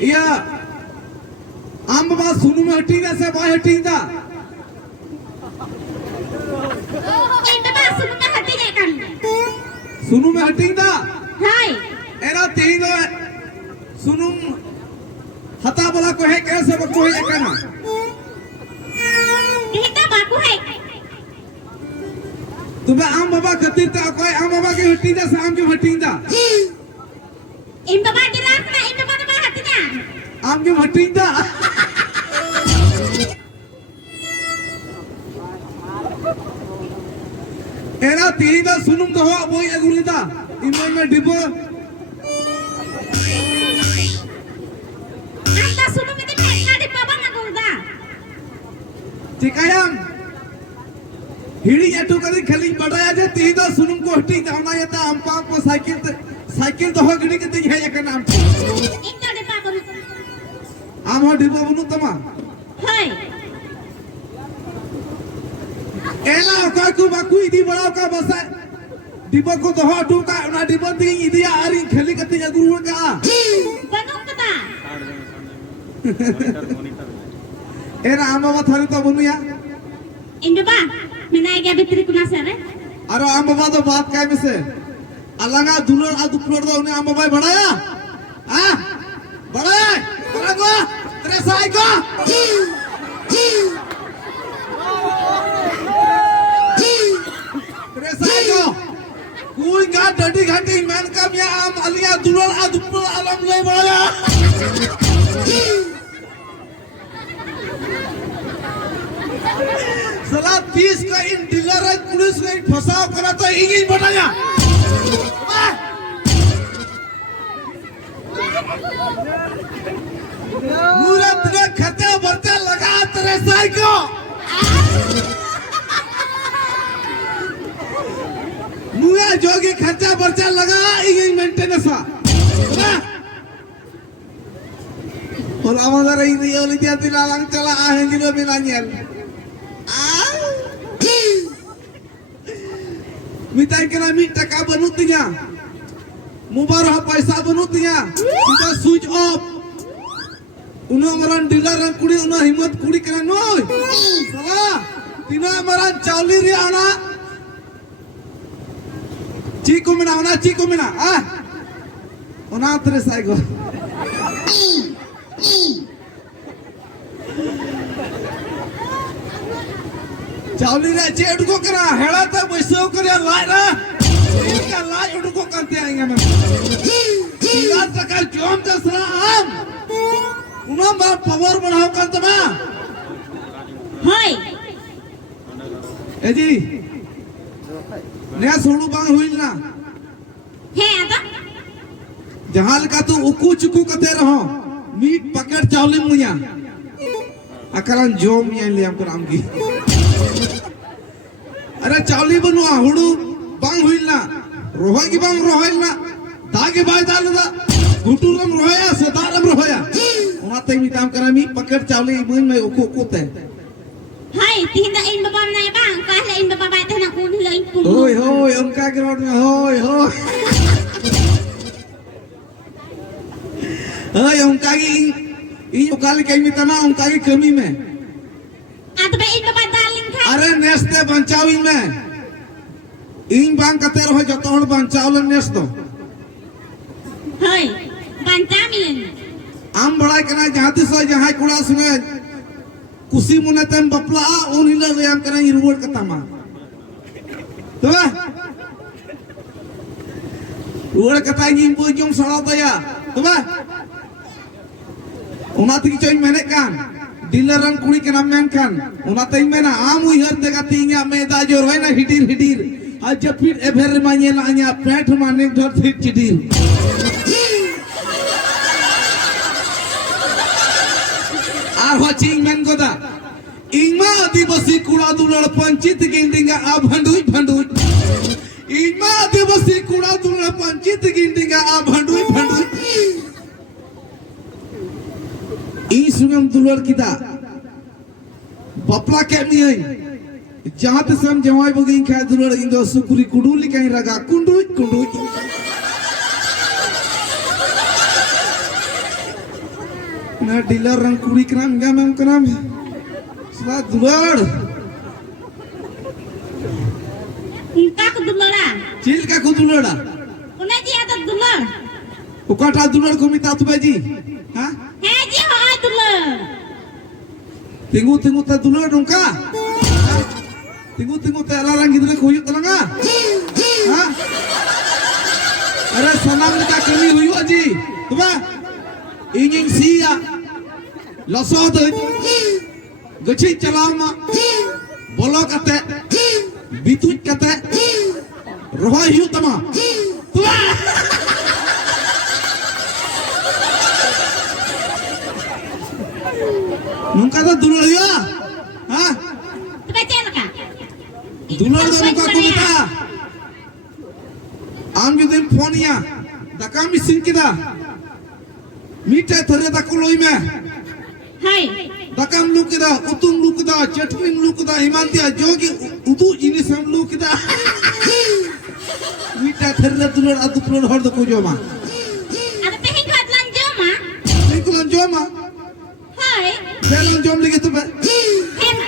iya am baba sunu me hati da se ba hati da baba sunu me hati ne kan sunu me hati da hai era tehi da sunum hata bala ko hai kaise ba ko hai kana kita baku hai तुम्हें आम बाबा खातिर ता कोई आम बाबा के हटी दा शाम के हटी दा इन बाबा के रात में इन बाबा हटी दा आम के हटी दा एरा तीन दा सुनुम तो हो वो अगुली दा इनमें में डिबो अंता सुनुम में फेंका डिब्बा बना गुंदा ठीक है हम हिड़ी एटू करी खली बड़ाया जे तीन दा सुनुम को हटी दा ना ये ता हम पाप को साइकिल तो हो गड़ी के ते है एक नाम इनका डिब्बा बनु आम हो डिबो बनु तमा हाय एला का को बाकू इदी बड़ा का बस डिबो को तो हो टू का ना डिबो ती इदी आरी खली के ते गुरु का बनु कता एरा आम बाबा थारी तो बनु या इन बाबा मिनाय गया भीतर कुना से रे अरे आम बाबा तो बात काय में से अलंगा दुलर आ दुपलर दो ने आम बाबा बढ़ाया हां बढ़ाया तेरा को तेरे साई को तेरे साई को कोई का डडी घाटी मैन का मिया आम अलिया दुलर आ दुपलर अलम ले बढ़ाया सला 30 का इन डीलर है पुलिस ने फसाव करा तो यही बनाया मुरत ने खते भरते लगा तेरे साई को मुया जोगी खर्चा बर्चा लगा यही मेंटेनेंस और आवाज़ रही नहीं वाली जाती लालंग चला आहेंगे जो बिना नियल मिताई के नामी टका बनुतिया मोबाइल हा पैसा बनुतिया सीधा स्विच ऑफ उन्हें मरन डीलर रंग कुड़ी उन्हें हिम्मत कुड़ी करना नोय सला तीना मरन चावली रे आना चीकू मिना आ उना तेरे साइगो चावली रे चे उड़को करा हेड़ा तो बैसो करे लाय ना इनका लाय उड़को करते आएंगे मैं सीधा टका जोम दसरा आम उन्हें बा पावर बढ़ाओ करते मैं हाय ए जी नया सोनू बांग हुई ना है आता जहां का तू उकू चुकू कते रहो मीट पकड़ चावली मुया अकरन जोम ये ले हमको राम की अरे चावली बनुआ हुडू बांग हुई ना रोहा की बांग रोहा ना दागे बाय दाल दा घुटुलम रोया सदारम रोया उना तई मिताम करा मी पकड़ चावली मुन में उकू उकूते हाय तीन दा इन बाबा ना बांग कहले इन बाबा बाय तना कौन ले इन होय होय उनका ग्राउंड में होय होय होय उनका की इन उकाली कई मितना उनका की कमी में आत बे इन बाबा दालिंग खा अरे नेस्ते बंचावी में इन बांग कते रहो जतो हड़ बंचावल नेस दो हाय बंचामिन आम बड़ा कना जहां तिस जहां कुड़ा सुने कुसी मुने तम बपला उन हिला रेम कना इरुवर कतामा तो रुवर कता इन बो जोम सड़ा दया तो उना ती चोई मेने कान डीलर रन कुड़ी के नाम मेन कान उना तई मेना आम उहर देगा तींगा मेदा जो रोय ना हिडीर आज जब फिर एभर माने ला냐 पेट माने धर थी चिडीर आर हो चिंग मेन गोदा इंगमा आदिवासी कुड़ा दुलड़ पंचित गिंडिंगा आ भंडुई इंगमा आदिवासी कुड़ा दुलड़ पंचित गिंडिंगा आ भंडुई इन सुगम दुलड़ किदा बपला के नहीं जहां ते सम जवाई बगी खाय दुलड़ इंदो सुकुरी कुडुली कहीं रगा कुंडुई ना डीलर रंग कुड़ी कराम क्या मैम कराम सला दुलड़ उनका को दुलड़ा चिल का को दुलड़ा उन्हें जी आता दुलड़ उकाटा दुलड़ को मिता तु बेजी हाँ है जी हाँ दुलड़ tinggu tinggu teh dular dong kak tinggu tinggu teh larang gitu kuyuk tenang ah hah ada senang kita kami huyuk aji tuh ba ingin sia loso tuh gecik celama bolok kate bitut kate roh huyuk tama tuh ba nungka tuh dular ya hah tu baca laka dular tuh nungka kumita am jadi phone ya daka misin kita mita thare daka loi me hai dakam lu kita utung lu kita chutning lu kita imantia jogi utu ini sam lu kita mita thare dular adu dular hor do ko joma ada pehin kuat lanjut mah nikulan joma hai belan jom lagi tuh be hem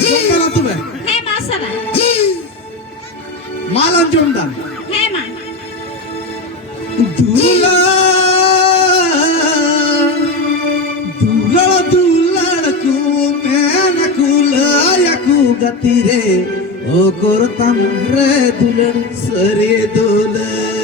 jom belan tuh be hem asala malan jom dan hem dular dular ku mena kulaya ku gatire o kortam re dular sare dular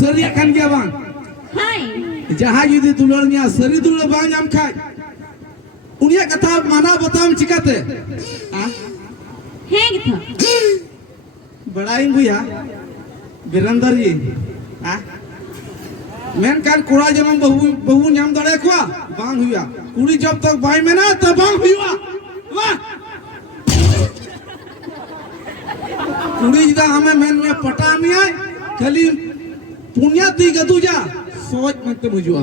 सरिया kan gya bang hai jaha judi dulurnya sari dulur bang nyam khai unia kata mana batam cikate ah he gitu badain buya Birandar ji ah men kan kura janam bahu nyam dare ko bang huya kuri jab tak bai mena ta bang huya wah kuri jida hame men me pata mi ai khali punya ti gadu ja soj mante mujua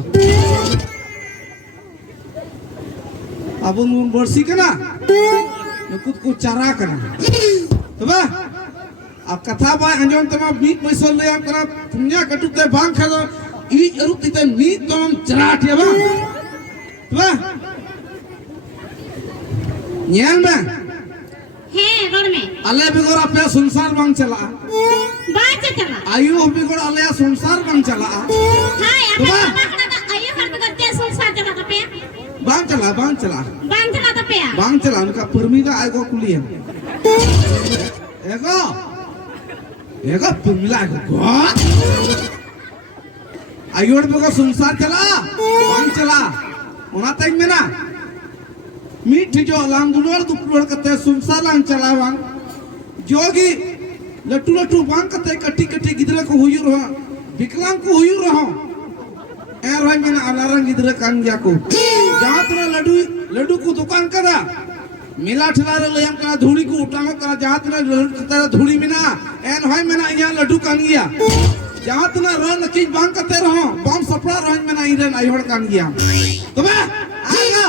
abun mun borsi kana nakut ko cara kana toba ab katha ba anjom tama meet maisol layam kana punya katut te bang khado I arut te meet tom charat ya ba toba nyal ba he rod me ale begor ape sunsar bang chala baca chala ayu begor ale sunsar bang chala hai apa kana ta ayo har to karte संसार chala ta pe bang chala bang chala ta pe bang chala uनका permit का आएगो कुलियन ego ego pumila ego ayor bego संसार चला bang chala ona teng mena मीठ जो लाम दुलर दुपलर कते संसार लांग चला bang जोगी लट्टू लट्टू bang कते कट्टी कट्टी गिदरा को हुयु रहा विकलांग को हुयु रहा एर भाई मेना अलारंग गिदरा कान गया को जहां तरा लड्डू को दुकान करा मिला ठला रे हम करा धूड़ी को उठाओ करा जहां तरा धूड़ी मिना एन भाई मेना यहां लड्डू कान गया जहां तना रन की बांग कते रहो बम सपड़ा रहन मेना इरन आइहड़ कान गया तबे आगा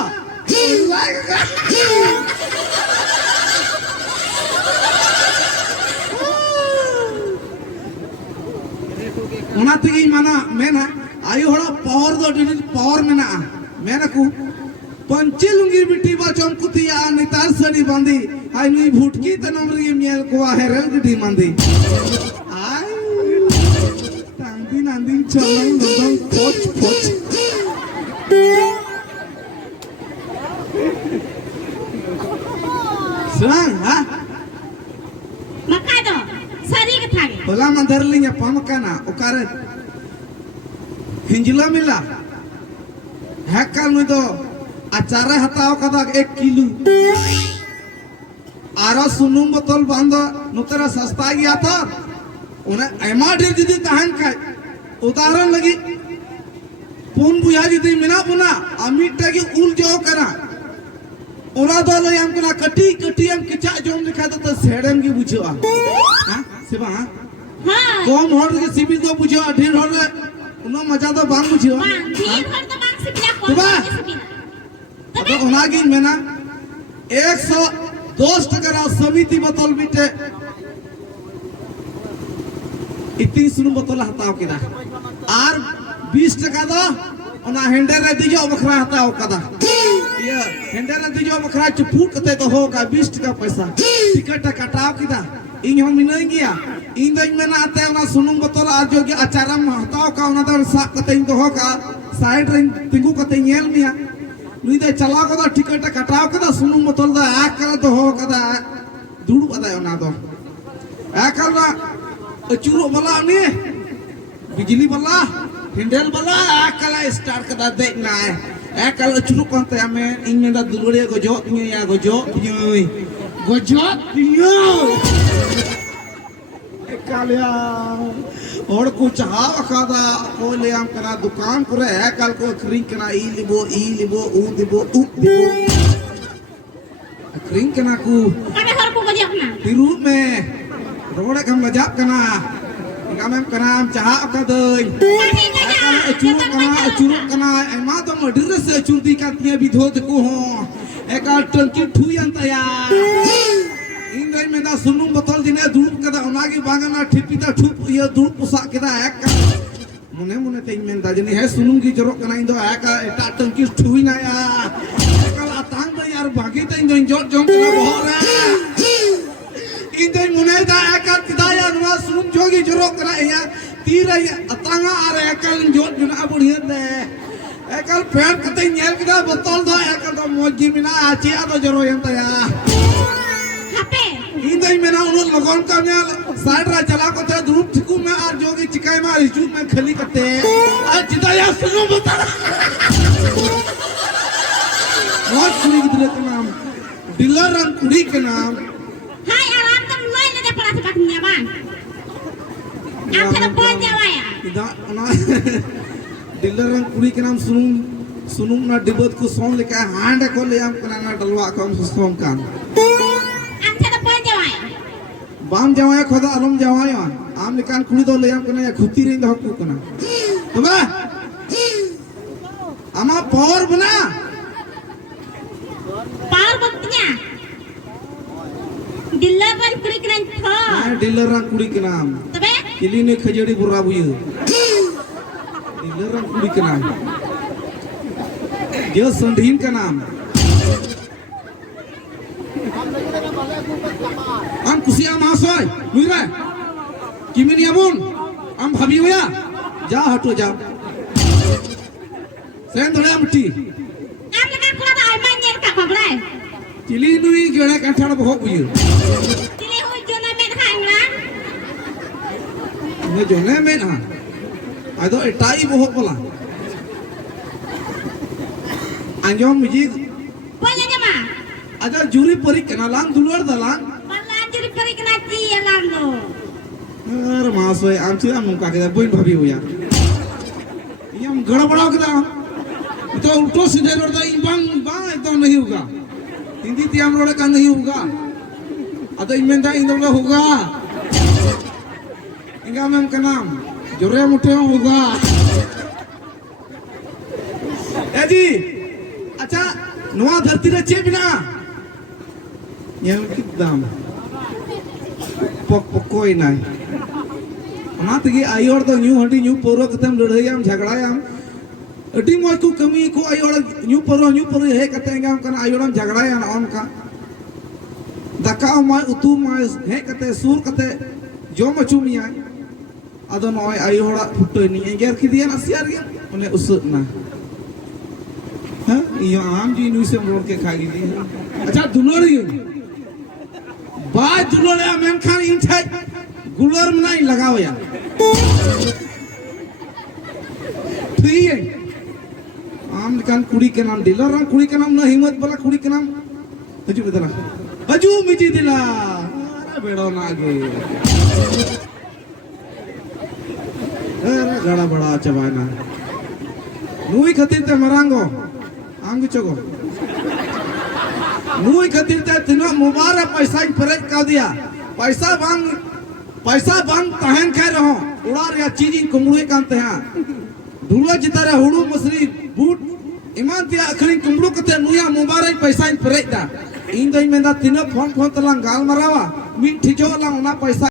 ona tegi mana mena ayu hora power do power mena mena ku पंची लुंगी बिटी बा चमकुतिया नितार सड़ी बांधी आई नुई भुटकी तनमरी मियल को हेरल गडी मांदी आई तांदी नांदी चलन ददन पोच पोच सुन हा maka do sari ke thage bola mandarlinya pamakana okare hinjila mila hakal nu do acara hataw kada 1 kilo आरा सुनुम बोतल बांधा नुतरा सस्ता गया था उन्हें एमा ढेर जिदी तहन का उदाहरण लगी पुन बुया जिदी मिना पुना अमीटा की उल जो करा ओरा दो ले हम कना कटी कटी हम किचा जोम लिखा तो सेडम की बुझवा हां सेबा हां कम होड़ के सिबिल दो बुझवा ढेर होड़ उनो मजा तो बांग बुझवा ढेर होड़ तो बांग सिबिला कोन सिबिला तो उनागी मेना 110 टका समिति बोतल बिटे इतनी सुनु बोतल हताव केदा आर 20 टका दो ओना हेंडर रे दिजो बखरा हताव कदा ये हेंडर रे दिजो बखरा चुपुट कते तो होगा 20 टका पैसा टिकट कटाव केदा इन हम मिन गया इन दई मेना आते ओना सुनु बोतल आ जो आचारम हताव का ओना दर सा कते इन तो होगा साइड रे तिंगु कते नेल मिया नुई दे चला कदा टिकट कटाव कदा सुनु बोतल दा आ करा तो हो कदा दुडु कदा ओना दो आ करा अचुरो बला ने बिजली बला हिंडल बला आ कला स्टार्ट कदा दे ना आ कला अचुरो कोनते हमें इन में दा दुलड़े गजो तियो या गजो तियो कालिया और कुछ हाव खादा कोले हम करा दुकान करे है कल को खरीद करा ई लिबो ऊ दिबो खरीद कना को कने हर को गजब ना तिरु में रोड़े हम गजब कना गामम कना हम चाहा कदई अचुरो कना एमा तो मडर से चुरती कातिया विधोत को हो एका टंकी ठुयन तया इन दई में दा सुनु बोतल दिने दूध कदा ओनागी बागना ठिपिता ठुप ये दूध पुसा केदा एक मने मने तेई में दा जनी है सुनु की जरो कना इन दो एका एटा टंकी ठुई ना या कल अतांग बे यार भागी तेई दो जोट जों कना बहरा इन दई मने दा एका तिदा या नुआ सुनु जोगी जरो कना या तीर या अतांगा आरे एका जोट जुना बुढ़िया दे एकल पेड़ कते नेल केदा बोतल दो एका दो मोजी मिना आचिया दो जरो यंता या इन दई मेना उन लगन का ने साइड रा चला को ते दूर ठिकू में और जोगी चिकाई में रिजू में खली करते आज जिदा या सुनो बता बहुत कुड़ी गिदरे के नाम डीलर रंग कुड़ी के नाम hai alam tam loy na pala sa baknya bang am sa pon jawaya इदा ना डीलर रंग कुड़ी के नाम सुनुम ना डिबत को सोन लेके हांड को ले आम कना ना डलवा को हम सोम कान am sa pon jawaya बाम जवाया खोदा अलम जवाया आम लेकान कुड़ी दो ले आम कना या खुती रेंद हकु कना तबे आमा पावर बना par baknya dilla ban kuri kran tho dealer रंग कुड़ी के नाम tabe इली ने खजड़ी बुरा बुई डीलर रंग कुड़ी के नाम ये संधीन का नाम आम कुसिया महाशय बुझ रहे किमिन यामुन आम भाभी हुआ जा हटो जा सेन धड़े मिट्टी am lekan kula da ai man yer ka babrai चिली नुई गड़ा कंठाड़ बहुत बुझ tili hu jona men khai ngran ने जो ने में ना आदो इटाई बहुत बोला अंजोम मुझे ponya jama अगर जूरी परी केनालांग दुलर दलांग pala jiri pari kena ti alam lo अरे महाशय आम से आम मुका के बोइन भाभी हुआ ये हम गड़बड़ा के दाम तो उल्टो सीधे रोड़ा इबांग बांग एकदम नहीं होगा हिंदी तियाम रोड़ा का नहीं होगा अतो इमेंदा इंदर का होगा इंगा मैम का नाम जोरे मुठे होगा ए जी अच्छा नवा धरती रे चे बिना ये किदाम पक पकोई ना ना तगी आयोर तो न्यू हंडी न्यू पोरो कतम लड़ायाम झगड़ायाम अडी मौज को कमी को आयोर न्यू पोरो हे कतेंगाम कना आयोरम झगड़ायान ऑन का दका माय उतु माय हे कते सूर कते जोम अचुमिया अदो नय आयोरा फुटोनी एंगर किदिया नसियार गे ओने उसना हां यो आम जी नुई से रोड के खागी दी अच्छा दुलोर गे बाय दुलोर मेम खान इन छाई गुलर में नहीं लगाओ यार ठीक है आम निकाल कुड़ी के नाम डीलर रंग कुड़ी के नाम ना हिम्मत वाला कुड़ी के नाम हजू बेदला हजू मिजी दिला अरे बेड़ो ना आगे अरे गड़ा बड़ा चबाना नुई खतिर ते मरांगो आंग चगो नुई खतिर ते तिनो मुबारक पैसा परेज का दिया पैसा बांग तहन खाए रहो उड़ा रे चीज कुमड़े कांते हैं ढूला जितारे हुड़ू मसरी बूट ईमान ते अखरी कुमड़ू कते नुया मुबारक पैसा परेज दा इन दई मेंदा तिनो फोन तलांग गाल मरावा मिन ठिजो ला ओना पैसा